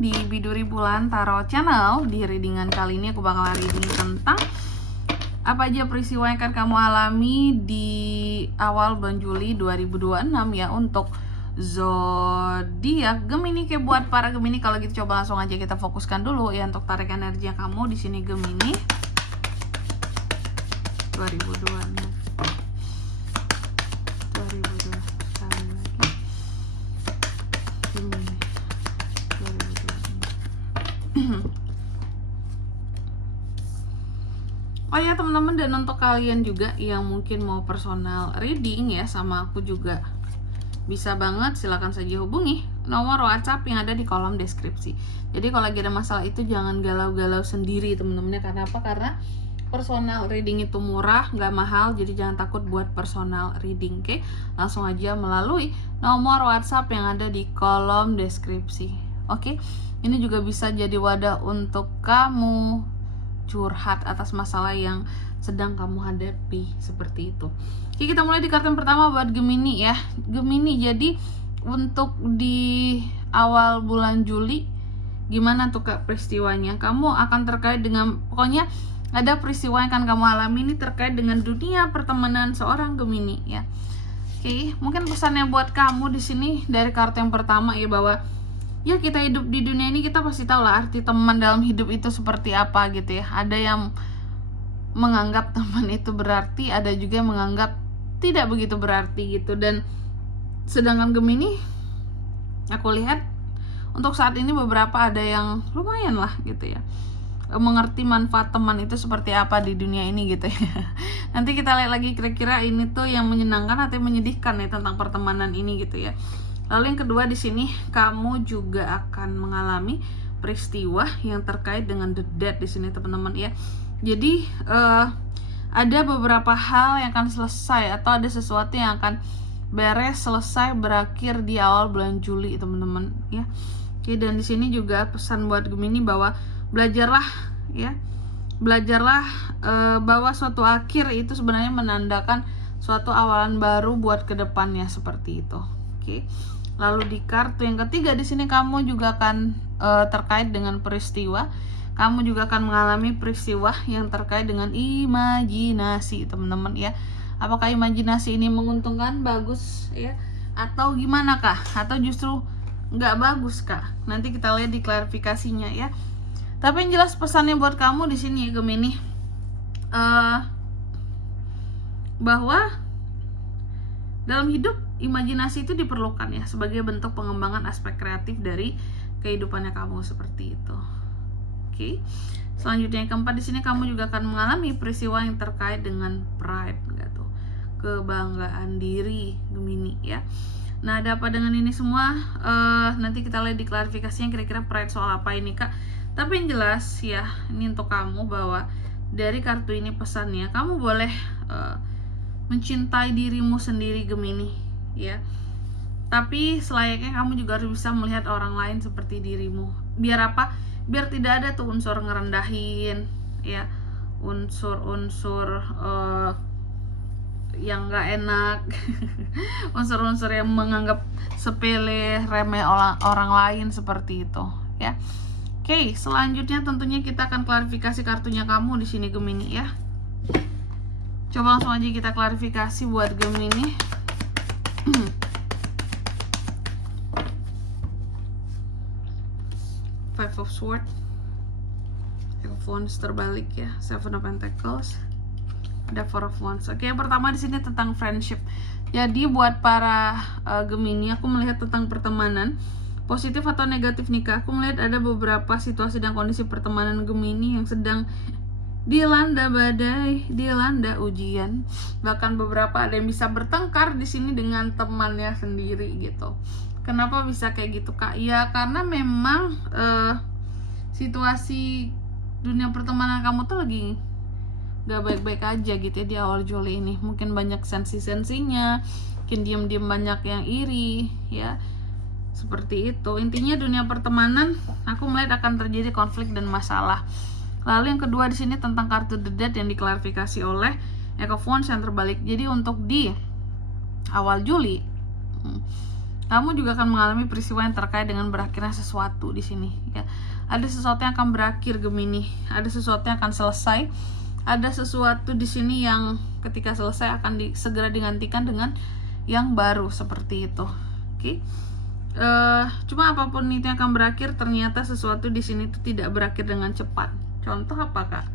datang di Biduri Bulan Tarot Channel. Di readingan kali ini aku bakal reading tentang apa aja peristiwa yang akan kamu alami di awal bulan Juli 2026 ya, untuk zodiak Gemini. Kayak buat para Gemini, kalau gitu coba langsung aja kita fokuskan dulu ya untuk tarik energi kamu di sini Gemini 2026. Oh ya teman-teman, dan untuk kalian juga yang mungkin mau personal reading ya sama aku juga, bisa banget, silahkan saja hubungi nomor WhatsApp yang ada di kolom deskripsi. Jadi kalau lagi ada masalah itu jangan galau-galau sendiri teman-temannya. Karena apa? Karena personal reading itu murah, nggak mahal, jadi jangan takut buat personal reading. Oke, langsung aja melalui nomor WhatsApp yang ada di kolom deskripsi. Oke, ini juga bisa jadi wadah untuk kamu curhat atas masalah yang sedang kamu hadapi, seperti itu. Oke, kita mulai di kartu yang pertama buat Gemini ya. Gemini, jadi untuk di awal bulan Juli gimana tuh Kak peristiwanya? Kamu akan terkait dengan, pokoknya ada peristiwa yang akan kamu alami ini terkait dengan dunia pertemanan seorang Gemini ya. Oke, mungkin pesannya buat kamu di sini dari kartu yang pertama ya, bahwa ya kita hidup di dunia ini, kita pasti tahu lah arti teman dalam hidup itu seperti apa gitu ya. Ada yang menganggap teman itu berarti, ada juga yang menganggap tidak begitu berarti gitu. Dan sedangkan Gemini, aku lihat untuk saat ini beberapa ada yang lumayan lah gitu ya, mengerti manfaat teman itu seperti apa di dunia ini gitu ya. Nanti kita lihat lagi kira-kira ini tuh yang menyenangkan atau yang menyedihkan ya tentang pertemanan ini gitu ya. Lalu yang kedua di sini, kamu juga akan mengalami peristiwa yang terkait dengan the death di sini teman-teman ya. Jadi ada beberapa hal yang akan selesai, atau ada sesuatu yang akan beres, selesai, berakhir di awal bulan Juli teman-teman ya. Oke, dan di sini juga pesan buat Gemini bahwa belajarlah ya, belajarlah bahwa suatu akhir itu sebenarnya menandakan suatu awalan baru buat kedepannya, seperti itu. Oke. Lalu di kartu yang ketiga di sini kamu juga akan terkait dengan peristiwa. Kamu juga akan mengalami peristiwa yang terkait dengan imajinasi, teman-teman ya. Apakah imajinasi ini menguntungkan, bagus ya, atau gimana kah? Atau justru nggak bagus kah? Nanti kita lihat di klarifikasinya ya. Tapi yang jelas pesannya buat kamu di sini ya Gemini, bahwa dalam hidup imajinasi itu diperlukan ya, sebagai bentuk pengembangan aspek kreatif dari kehidupannya kamu, seperti itu. Oke. Selanjutnya yang keempat di sini kamu juga akan mengalami peristiwa yang terkait dengan pride, enggak tuh? Kebanggaan diri Gemini ya. Nah, ada apa dengan ini semua? Nanti kita lihat di klarifikasinya kira-kira pride soal apa ini Kak. Tapi yang jelas ya, ini untuk kamu, bahwa dari kartu ini pesannya kamu boleh mencintai dirimu sendiri Gemini ya. Tapi selayaknya kamu juga harus bisa melihat orang lain seperti dirimu. Biar apa? Biar tidak ada tuh unsur ngerendahin ya, unsur-unsur yang gak enak unsur-unsur yang menganggap sepele, remeh orang lain, seperti itu ya. Oke, selanjutnya tentunya kita akan klarifikasi kartunya kamu di sini Gemini ya. Coba langsung aja kita klarifikasi buat Gemini. Five of Swords, Five of Wands terbalik ya, Seven of Pentacles, ada Four of Wands. Oke, yang pertama di sini tentang friendship. Jadi buat para Gemini, aku melihat tentang pertemanan, positif atau negatif nikah. Aku melihat ada beberapa situasi dan kondisi pertemanan Gemini yang sedang dilanda badai, dilanda ujian. Bahkan beberapa ada yang bisa bertengkar di sini dengan temannya sendiri gitu. Kenapa bisa kayak gitu Kak? Ya karena memang situasi dunia pertemanan kamu tuh lagi gak baik-baik aja gitu ya di awal Juli ini. Mungkin banyak sensi-sensinya, mungkin diam-diam banyak yang iri ya, seperti itu. Intinya dunia pertemanan aku melihat akan terjadi konflik dan masalah. Lalu yang kedua di sini tentang kartu the death yang diklarifikasi oleh Eight of Wands yang terbalik. Jadi untuk di awal Juli kamu juga akan mengalami peristiwa yang terkait dengan berakhirnya sesuatu di sini ya. Ada sesuatu yang akan berakhir Gemini, ada sesuatu yang akan selesai, ada sesuatu di sini yang ketika selesai akan segera digantikan dengan yang baru seperti itu. Oke. Cuma apapun itu yang akan berakhir, ternyata sesuatu di sini itu tidak berakhir dengan cepat. Contoh apa Kak?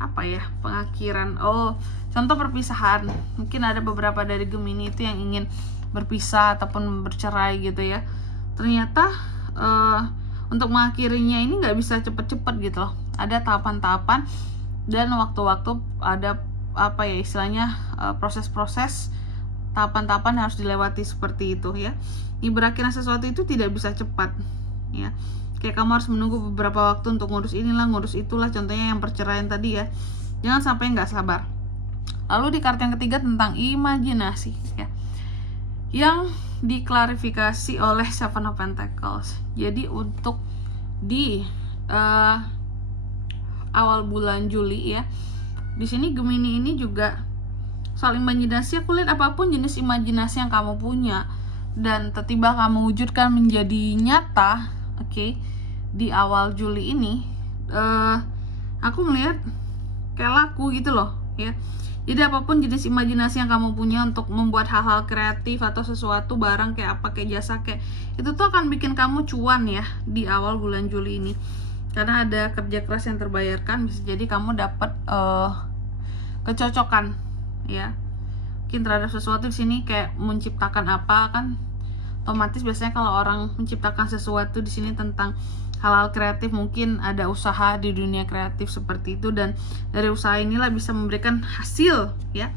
Apa ya? Pengakhiran. Oh, contoh perpisahan. Mungkin ada beberapa dari Gemini itu yang ingin berpisah ataupun bercerai gitu ya. Ternyata untuk mengakhirinya ini nggak bisa cepet-cepet gitu loh. Ada tahapan-tahapan dan waktu-waktu, ada apa ya istilahnya, proses-proses, tahapan-tahapan yang harus dilewati seperti itu ya. Di berakhirnya sesuatu itu tidak bisa cepat ya. Kayak kamu harus menunggu beberapa waktu untuk ngurus inilah, ngurus itulah, contohnya yang perceraian tadi ya. Jangan sampai nggak sabar. Lalu di kartu yang ketiga tentang imajinasi ya, yang diklarifikasi oleh Seven of Pentacles. Jadi untuk di awal bulan Juli ya, di sini Gemini ini juga soal imajinasi. Aku lihat apapun jenis imajinasi yang kamu punya dan tiba-tiba kamu wujudkan menjadi nyata, oke, di awal Juli ini, aku melihat kayak laku gitu loh ya. Jadi apapun jenis imajinasi yang kamu punya untuk membuat hal-hal kreatif atau sesuatu, barang kayak apa, kayak jasa, kayak itu tuh akan bikin kamu cuan ya di awal bulan Juli ini. Karena ada kerja keras yang terbayarkan, bisa jadi kamu dapat kecocokan ya. Mungkin terhadap sesuatu di sini kayak menciptakan apa kan, otomatis biasanya kalau orang menciptakan sesuatu di sini tentang hal-hal kreatif, mungkin ada usaha di dunia kreatif seperti itu, dan dari usaha inilah bisa memberikan hasil ya,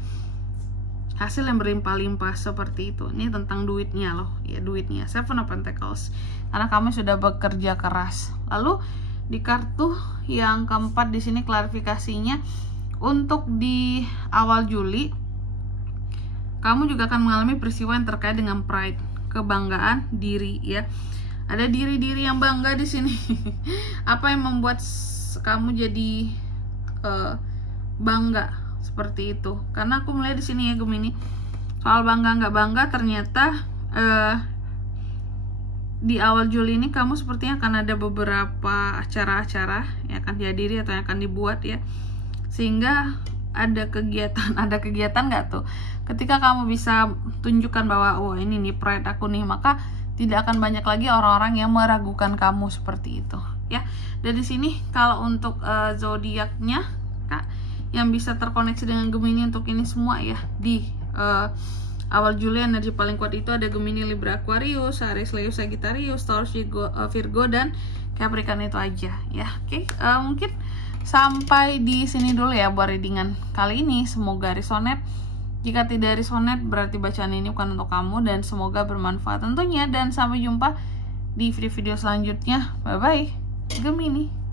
hasil yang berlimpah-limpah seperti itu. Ini tentang duitnya loh ya, duitnya Seven of Pentacles, karena kamu sudah bekerja keras. Lalu di kartu yang keempat di sini klarifikasinya, untuk di awal Juli kamu juga akan mengalami peristiwa yang terkait dengan pride, kebanggaan diri ya. Ada diri-diri yang bangga di sini. Apa yang membuat kamu jadi bangga seperti itu? Karena aku melihat di sini ya Gemini, soal bangga nggak bangga, ternyata di awal Juli ini kamu sepertinya akan ada beberapa acara-acara yang akan dihadiri atau yang akan dibuat ya, sehingga ada kegiatan nggak tuh, ketika kamu bisa tunjukkan bahwa oh ini nih pride aku nih, maka tidak akan banyak lagi orang-orang yang meragukan kamu seperti itu ya. Dari sini kalau untuk zodiaknya Kak, yang bisa terkoneksi dengan Gemini untuk ini semua ya, di awal Juli energi paling kuat itu ada Gemini, Libra, Aquarius, Aries, Leo, Sagittarius, Taurus, Virgo dan Capricorn, itu aja ya. Oke, mungkin sampai di sini dulu ya buat readingan kali ini. Semoga resonate. Jika tidak resonate, berarti bacaan ini bukan untuk kamu, dan semoga bermanfaat tentunya. Dan sampai jumpa di video-video selanjutnya. Bye-bye, Gemini.